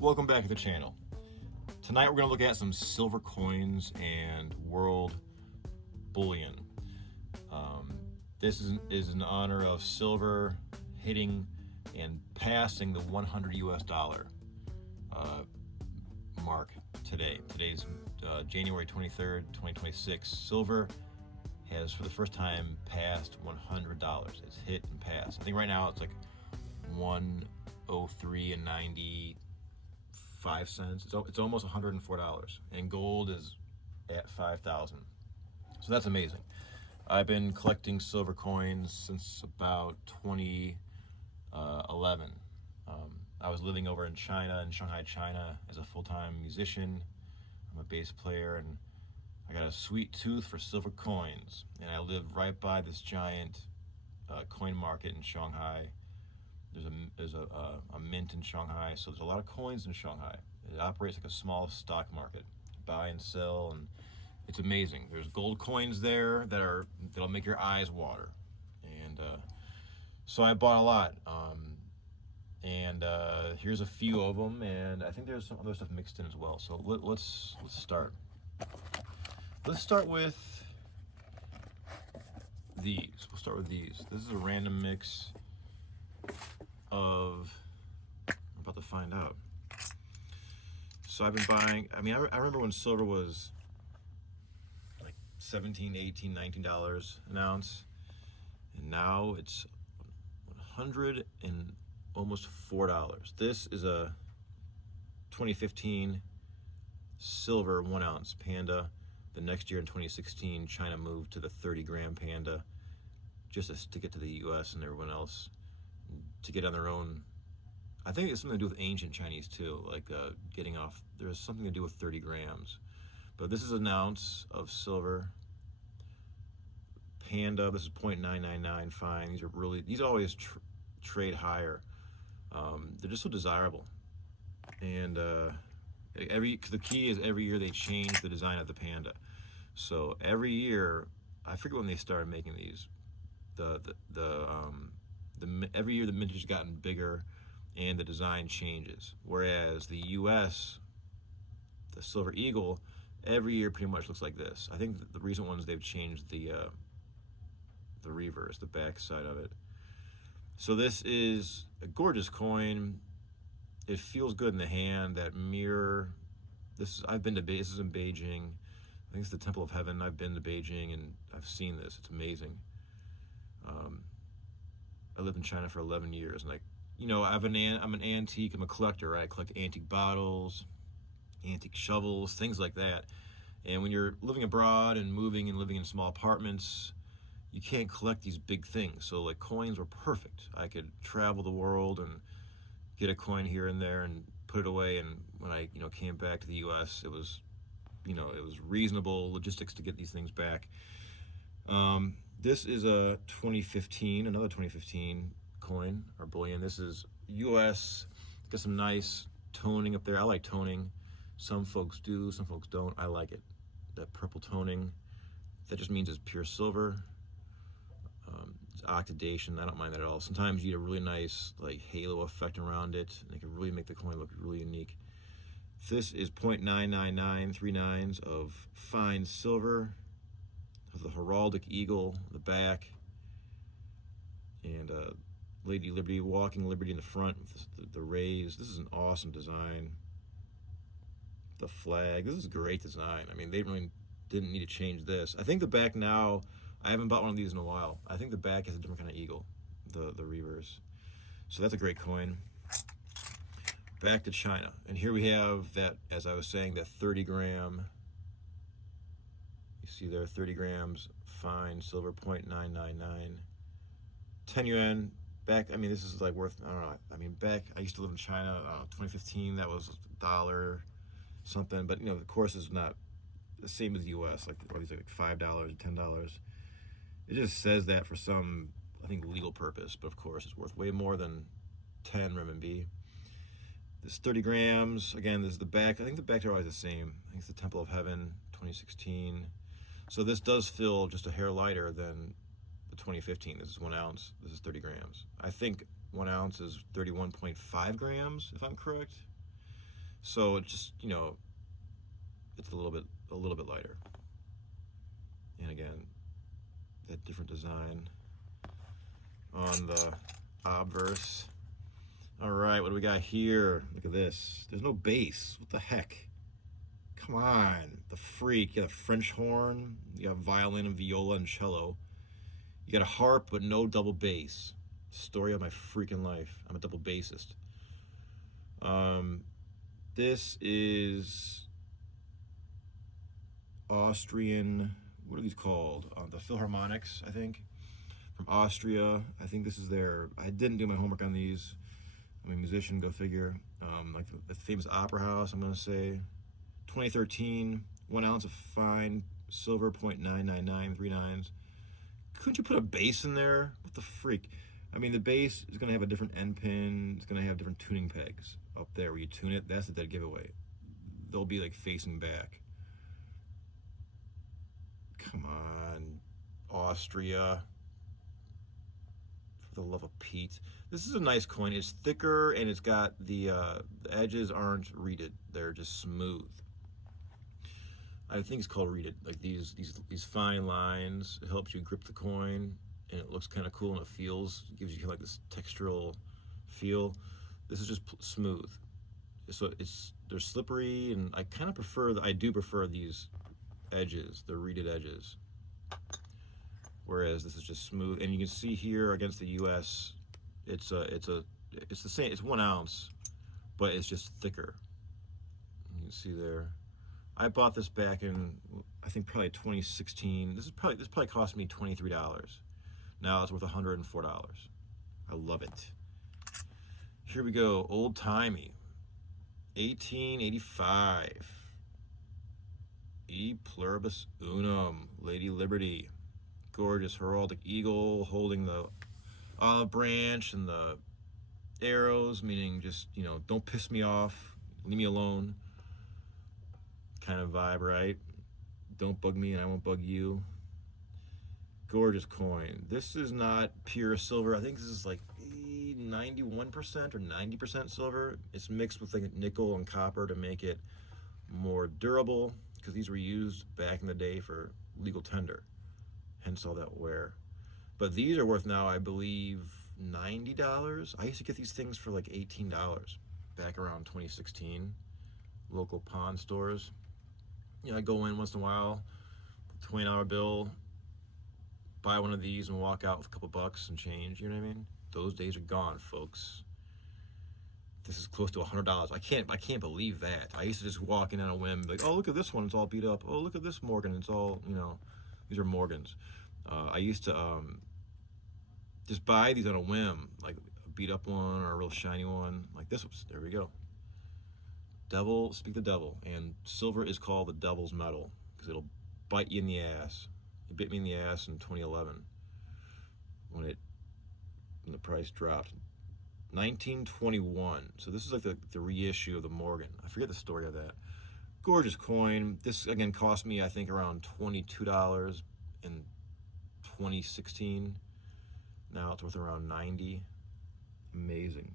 Welcome back to the channel. Tonight we're going to look at some silver coins and world bullion. This is in honor of silver hitting and passing the 100 US dollar mark today. Today's January 23rd, 2026. Silver has for the first time passed $100. It's hit and passed. I think right now it's like 103 and 95 cents. It's almost $104, and gold is at 5,000. So that's amazing. I've been collecting silver coins since about 2011. I was living over in China, in Shanghai, China, as a full-time musician. I'm a bass player, and I got a sweet tooth for silver coins. And I lived right by this giant coin market in Shanghai. There's a mint in Shanghai, so there's a lot of coins in Shanghai. It operates like a small stock market, buy and sell, and it's amazing. There's gold coins there that'll make your eyes water, and so I bought a lot. Here's a few of them, and I think there's some other stuff mixed in as well. So let's start. Let's start with these. We'll start with these. This is a random mix of, I'm about to find out. So I've been buying, I remember when silver was like $17, $18, $19 an ounce, and now it's $100 and almost $4. This is a 2015 silver 1 ounce Panda. The next year in 2016, China moved to the 30-gram Panda just to get to the US and everyone else to get on their own. I think it's something to do with ancient Chinese too, like getting off. There's something to do with 30 grams. But this is an ounce of silver. Panda, this is 0.999 fine. These always trade higher. They're just so desirable. And the key is every year they change the design of the Panda. So every year, I forget when they started making these. Every year the mintage has gotten bigger and the design changes. Whereas the US, the Silver Eagle, every year pretty much looks like this. I think the recent ones, they've changed the reverse, the back side of it. So this is a gorgeous coin. It feels good in the hand. That mirror. This is in Beijing. I think it's the Temple of Heaven. I've been to Beijing and I've seen this. It's amazing. I lived in China for 11 years, and I'm an antique. I'm a collector. Right? I collect antique bottles, antique shovels, things like that. And when you're living abroad and moving and living in small apartments, you can't collect these big things. So like coins were perfect. I could travel the world and get a coin here and there and put it away. And when I came back to the US, it was reasonable logistics to get these things back. This is a another 2015 coin or bullion. This is US. Got some nice toning up there. I like toning. Some folks do, some folks don't. I like it. That purple toning, that just means it's pure silver. It's oxidation. I don't mind that at all. Sometimes you get a really nice like halo effect around it, and it can really make the coin look really unique. This is 0.99939 of fine silver. The heraldic eagle in the back, and Lady Liberty, Walking Liberty in the front with the rays. This is an awesome design. The flag, this is a great design. They really didn't need to change this. I think the back now, I haven't bought one of these in a while. I think the back has a different kind of eagle, the reverse. So that's a great coin. Back to China, and here we have that, as I was saying, that 30-gram. You see there, 30 grams, fine silver, 0.999. 10 yuan, back, this is like worth, I don't know. Back, I used to live in China, 2015, that was $1 something. But, of course, it's not the same as the US, like these are like $5, $10. It just says that for some, I think, legal purpose. But, of course, it's worth way more than 10 renminbi. This 30 grams, again, this is the back. I think the backs are always the same. I think it's the Temple of Heaven, 2016. So this does feel just a hair lighter than the 2015. This is 1 ounce. This is 30 grams. I think 1 ounce is 31.5 grams, if I'm correct. So it's just, you know, it's a little bit lighter. And again, that different design on the obverse. All right, what do we got here? Look at this. There's no bass. What the heck? Come on, the freak. You got a French horn. You got violin and viola and cello. You got a harp, but no double bass. Story of my freaking life. I'm a double bassist. This is Austrian. What are these called? The Philharmonics, I think, from Austria. I think this is their. I didn't do my homework on these. I'm a musician, go figure. Like the famous opera house, I'm gonna say. 2013, 1 ounce of fine silver, 0.99939s. Couldn't you put a bass in there? What the freak? I mean, the bass is gonna have a different end pin. It's gonna have different tuning pegs up there where you tune it. That's the dead giveaway. They'll be like facing back. Come on, Austria. For the love of Pete. This is a nice coin. It's thicker and it's got the edges aren't reeded. They're just smooth. I think it's called reeded. Like these fine lines. It helps you grip the coin, and it looks kind of cool, and it gives you like this textural feel. This is just smooth. So they're slippery, and I kind of I do prefer these edges, the reeded edges. Whereas this is just smooth, and you can see here against the U.S. It's the same. It's 1 ounce, but it's just thicker. You can see there. I bought this back in, I think, probably 2016. This probably cost me $23. Now it's worth $104. I love it. Here we go, old timey, 1885. E pluribus unum, Lady Liberty. Gorgeous heraldic eagle holding the olive branch and the arrows, meaning just, you know, don't piss me off, leave me alone kind of vibe, right? Don't bug me and I won't bug you. Gorgeous coin. This is not pure silver. I think this is like 91% or 90% silver. It's mixed with like nickel and copper to make it more durable, because these were used back in the day for legal tender, hence all that wear. But these are worth now, I believe, $90. I used to get these things for like $18 back around 2016, local pawn stores. You know, I go in once in a while, $20 bill, buy one of these and walk out with a couple bucks and change, you know what I mean? Those days are gone, folks. This is close to $100. I can't believe that. I used to just walk in on a whim, like, oh, look at this one, it's all beat up. Oh, look at this Morgan, it's all, you know, these are Morgans. I used to just buy these on a whim, like a beat up one or a real shiny one, like this was. There we go. Devil, speak the devil, and silver is called the devil's metal because it'll bite you in the ass. It bit me in the ass in 2011 when the price dropped. 1921. So this is like the reissue of the Morgan. I forget the story of that. Gorgeous coin. This again cost me, I think, around $22 in 2016. Now it's worth around $90. Amazing.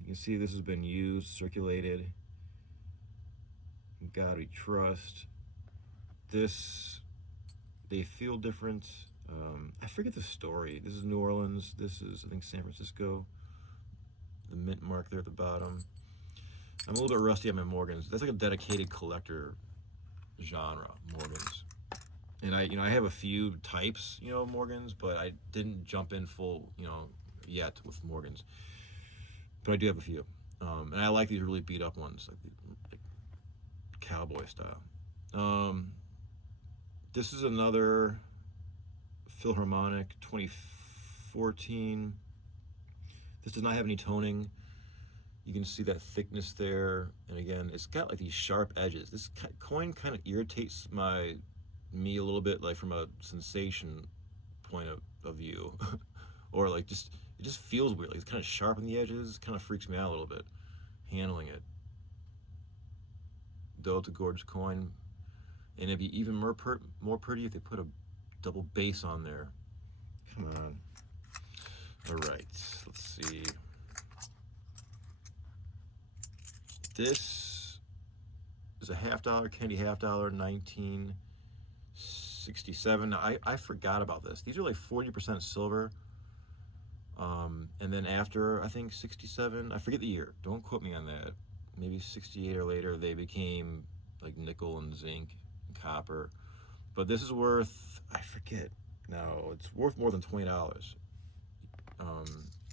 You can see this has been used, circulated. God we trust. This, they feel different. I forget the story. This is New Orleans. This is, I think, San Francisco. The mint mark there at the bottom. I'm a little bit rusty on my Morgans. That's like a dedicated collector genre, Morgans. And I have a few types, of Morgans, but I didn't jump in full, yet with Morgans. But I do have a few. And I like these really beat up ones, like cowboy style. This is another Philharmonic 2014. This does not have any toning. You can see that thickness there, and again, it's got like these sharp edges. This coin kind of irritates me a little bit, like from a sensation point of view, or like it just feels weird. Like it's kind of sharp on the edges. Kind of freaks me out a little bit handling it. Though it's a gorgeous coin, and it'd be even more pretty if they put a double bass on there. Come on. All right, let's see. This is a $50 candy, $50, 1967. I forgot about this. These are like 40% silver. And then after, I think 67, I forget the year, don't quote me on that, maybe 68 or later, they became like nickel and zinc and copper. But this is worth, I forget now, it's worth more than $20.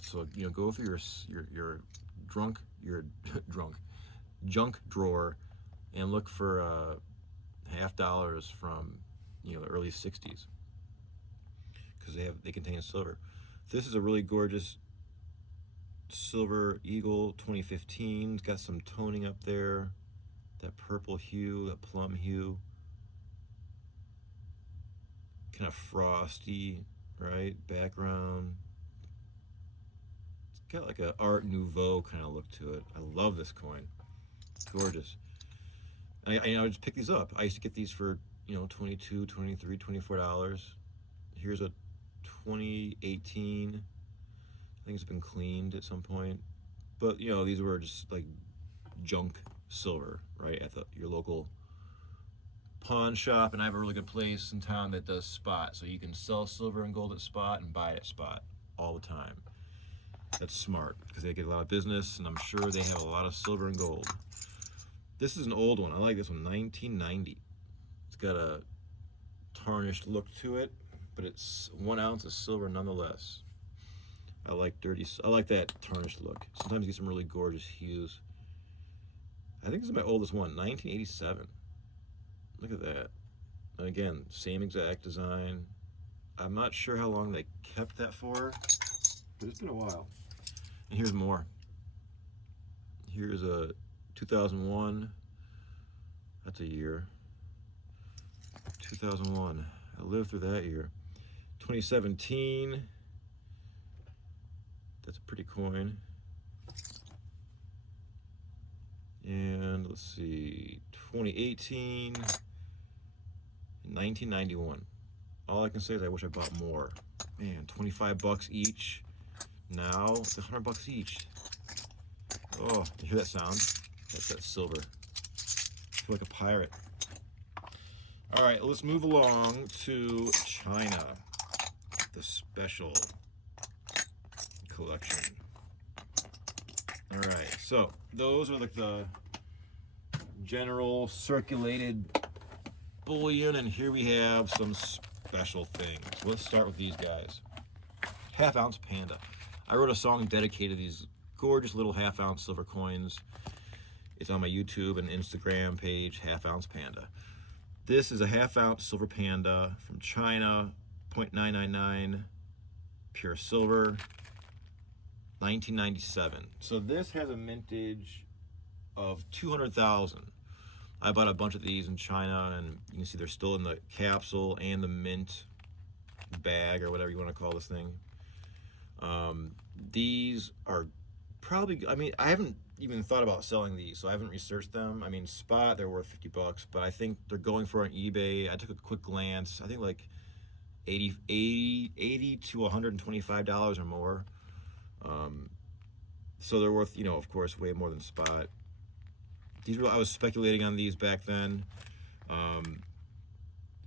So, you know, go through your drunk junk drawer and look for $50 from, you know, the early 60s, because they contain silver. This is a really gorgeous silver eagle, 2015. It's got some toning up there, that purple hue, that plum hue, kind of frosty, right, background. It's got like a Art Nouveau kind of look to it. I love this coin. Gorgeous. I would just pick these up. I used to get these for, you know, $22, $23, $24. Here's a 2018. I think it's been cleaned at some point. But, you know, these were just like junk silver, right, at your local pawn shop. And I have a really good place in town that does spot. So you can sell silver and gold at spot and buy it at spot all the time. That's smart, because they get a lot of business, and I'm sure they have a lot of silver and gold. This is an old one. I like this one, 1990. It's got a tarnished look to it, but it's 1 ounce of silver nonetheless. I like that tarnished look. Sometimes you get some really gorgeous hues. I think this is my oldest one, 1987. Look at that. And again, same exact design. I'm not sure how long they kept that for, but it's been a while. And here's more. Here's a 2001. That's a year. 2001. I lived through that year. 2017. That's a pretty coin. And let's see, 2018, 1991. All I can say is I wish I bought more. Man, 25 bucks each. Now it's $100 each. Oh, you hear that sound? That's that silver. I feel like a pirate. All right, let's move along to China, the special collection. All right, so those are like the general circulated bullion, and here we have some special things. Let's start with these guys. Half-ounce panda. I wrote a song dedicated to these gorgeous little half-ounce silver coins. It's on my YouTube and Instagram page, Half-Ounce Panda. This is a half-ounce silver panda from China, 0.999 pure silver, 1997. So this has a mintage of 200,000. I bought a bunch of these in China, and you can see they're still in the capsule and the mint bag, or whatever you want to call this thing. These are probably, I mean, I haven't even thought about selling these, so I haven't researched them. I mean, spot, they're worth 50 bucks, but I think they're going for on eBay. I took a quick glance. I think like 80 to $125 or more. So they're worth, you know, of course, way more than spot. These were, I was speculating on these back then.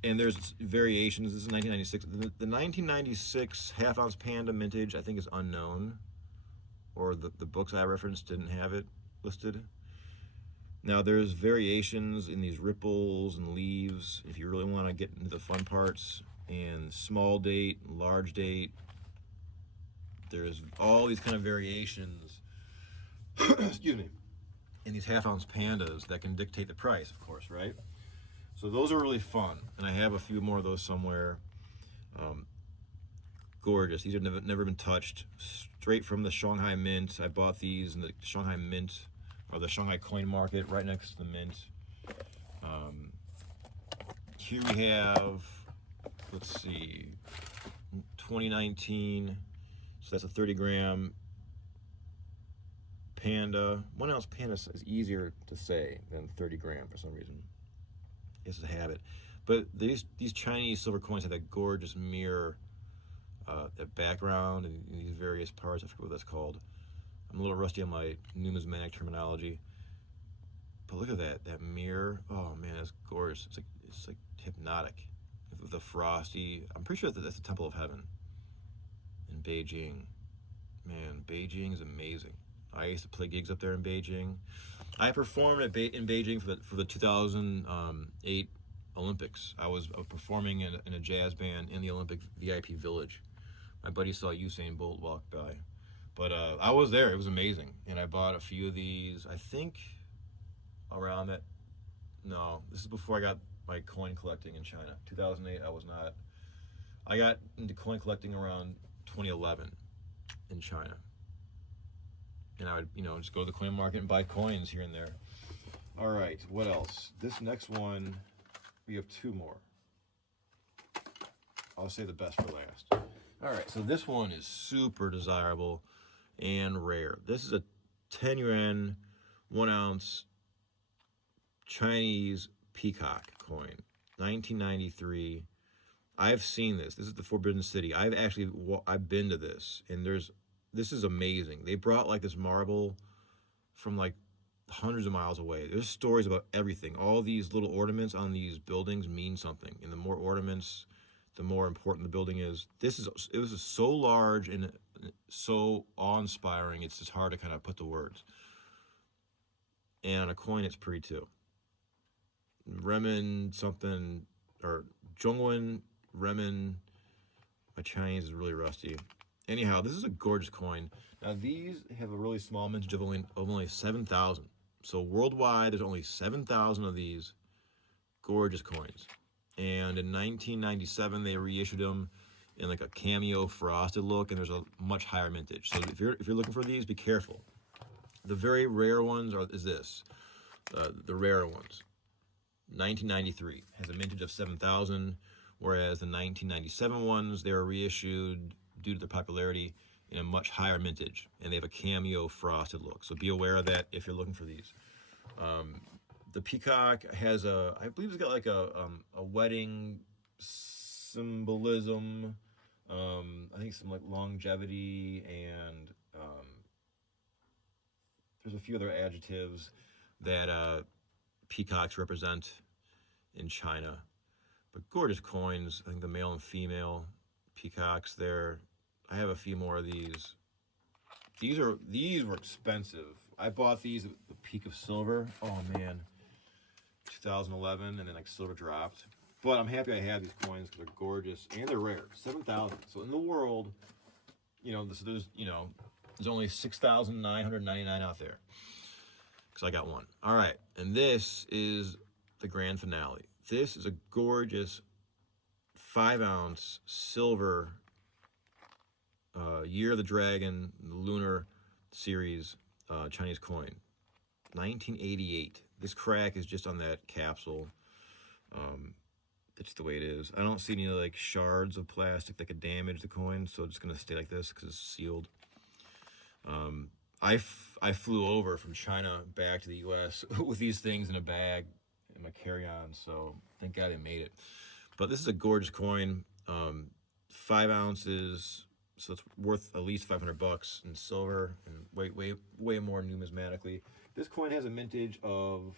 And there's variations. This is 1996. The 1996 half-ounce panda mintage, I think, is unknown, or the books I referenced didn't have it listed. Now there's variations in these ripples and leaves if you really want to get into the fun parts, and small date, large date. There's all these kind of variations excuse me, in these half-ounce pandas that can dictate the price, of course, right? So those are really fun, and I have a few more of those somewhere. Gorgeous. These have never been touched. Straight from the Shanghai Mint. I bought these in the Shanghai Mint, or the Shanghai Coin Market, right next to the Mint. Here we have, let's see, 2019. So that's a 30-gram panda. 1 ounce panda is easier to say than 30 gram for some reason. It's a habit. But these Chinese silver coins have that gorgeous mirror, that background, and these various parts. I forget what that's called. I'm a little rusty on my numismatic terminology. But look at that mirror. Oh man, that's gorgeous. It's like hypnotic. With the frosty. I'm pretty sure that's the Temple of Heaven in Beijing. Man, Beijing is amazing. I used to play gigs up there in Beijing. I performed in Beijing for the 2008 Olympics. I was performing in a jazz band in the Olympic VIP village. My buddy saw Usain Bolt walk by. But I was there. It was amazing. And I bought a few of these, I think around that. No, this is before I got my coin collecting in China. 2008, I was not. I got into coin collecting around 2011 in China. And I would, just go to the coin market and buy coins here and there. All right, what else? This next one, we have two more. I'll say the best for last. All right, so this one is super desirable and rare. This is a 10 yuan, 1 ounce Chinese peacock coin, 1993. I've seen this. This is the Forbidden City. I've been to this, and this is amazing. They brought like this marble from like hundreds of miles away. There's stories about everything. All these little ornaments on these buildings mean something, and the more ornaments, the more important the building is. It was so large and so awe-inspiring. It's just hard to kind of put the words. And on a coin, it's pretty too. Renmin something, or Zhongwen Renmin. My Chinese is really rusty. Anyhow, this is a gorgeous coin. Now these have a really small mintage of only 7,000. So worldwide, there's only 7,000 of these gorgeous coins. And in 1997, they reissued them in like a cameo frosted look, and there's a much higher mintage. So if you're looking for these, be careful. The very rare ones is this. The rarer ones. 1993 has a mintage of 7,000, whereas the 1997 ones, they were reissued due to their popularity in a much higher mintage, and they have a cameo frosted look. So be aware of that if you're looking for these. The peacock has I believe it's got like a wedding symbolism. I think some like longevity, and there's a few other adjectives that peacocks represent in China. But gorgeous coins. I think the male and female peacocks there. I have a few more of these. These were expensive. I bought these at the peak of silver. Oh man, 2011, and then like silver dropped. But I'm happy I have these coins because they're gorgeous and they're rare. 7,000. So in the world, there's only 6,999 out there. Because I got one. All right, and this is the grand finale. This is a gorgeous 5 ounce silver Year of the Dragon Lunar Series Chinese coin, 1988. This crack is just on that capsule. That's the way it is. I don't see any like shards of plastic that could damage the coin, so it's gonna stay like this because it's sealed. I flew over from China back to the U.S. with these things in a bag in my carry-on, so thank God they made it. But this is a gorgeous coin, 5 ounces, so it's worth at least $500 in silver, and way more numismatically. This coin has a mintage of,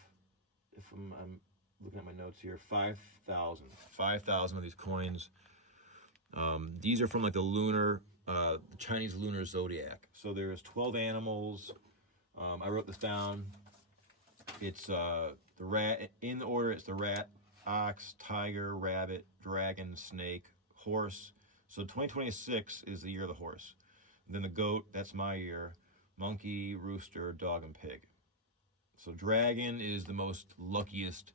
if I'm looking at my notes here, 5,000. 5,000 of these coins. These are from like the Chinese lunar zodiac. So there's 12 animals. I wrote this down. It's the rat, in the order, it's the rat, ox, tiger, rabbit, dragon, snake, horse. So 2026 is the year of the horse. And then the goat, that's my year. Monkey, rooster, dog, and pig. So dragon is the most luckiest.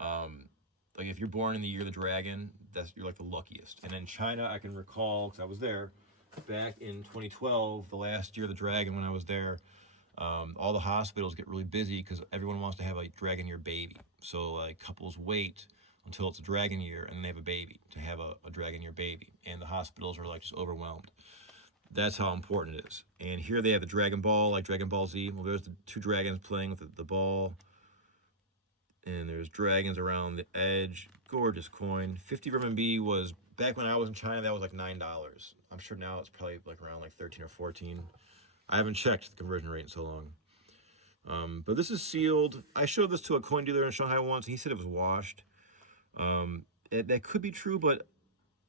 Like if you're born in the year of the dragon, you're like the luckiest. And in China, I can recall, because I was there, back in 2012, the last year of the dragon when I was there, all the hospitals get really busy because everyone wants to have a dragon year baby. So like couples wait until it's a dragon year and then they have a baby to have a dragon year baby. And the hospitals are like just overwhelmed. That's how important it is. And here they have the Dragon Ball, like Dragon Ball Z. Well, there's the two dragons playing with the ball. And there's dragons around the edge. Gorgeous coin. 50 renminbi was, back when I was in China, that was like $9. I'm sure now it's probably like around like 13 or 14. I haven't checked the conversion rate in so long. But this is sealed. I showed this to a coin dealer in Shanghai once, and he said it was washed. That could be true, but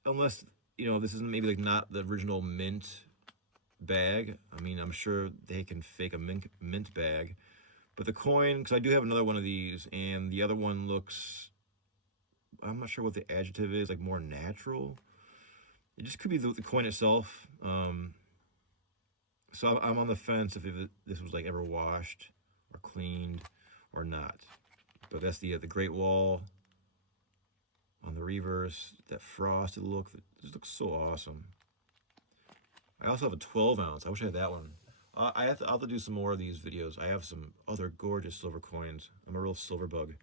unless, you know, this is maybe like not the original mint bag. I mean, I'm sure they can fake a mint bag. But the coin, because I do have another one of these, and the other one looks, I'm not sure what the adjective is, like more natural. It just could be the coin itself. So I'm on the fence if this was like ever washed or cleaned or not. But that's the Great Wall on the reverse, that frosted look. This looks so awesome. I also have a 12 ounce. I wish I had that one. I'll have to do some more of these videos. I have some other gorgeous silver coins. I'm a real silver bug.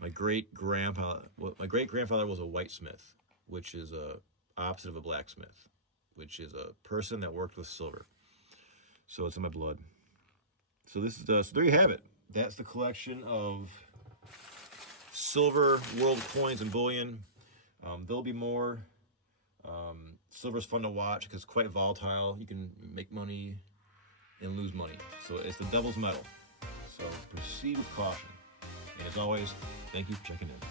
My great grandfather was a whitesmith, which is a opposite of a blacksmith, which is a person that worked with silver. So it's in my blood. So this is so there you have it. That's the collection of silver world coins and bullion. There'll be more. Silver's fun to watch because it's quite volatile. You can make money and lose money. So it's the devil's metal. So proceed with caution. And as always, thank you for checking in.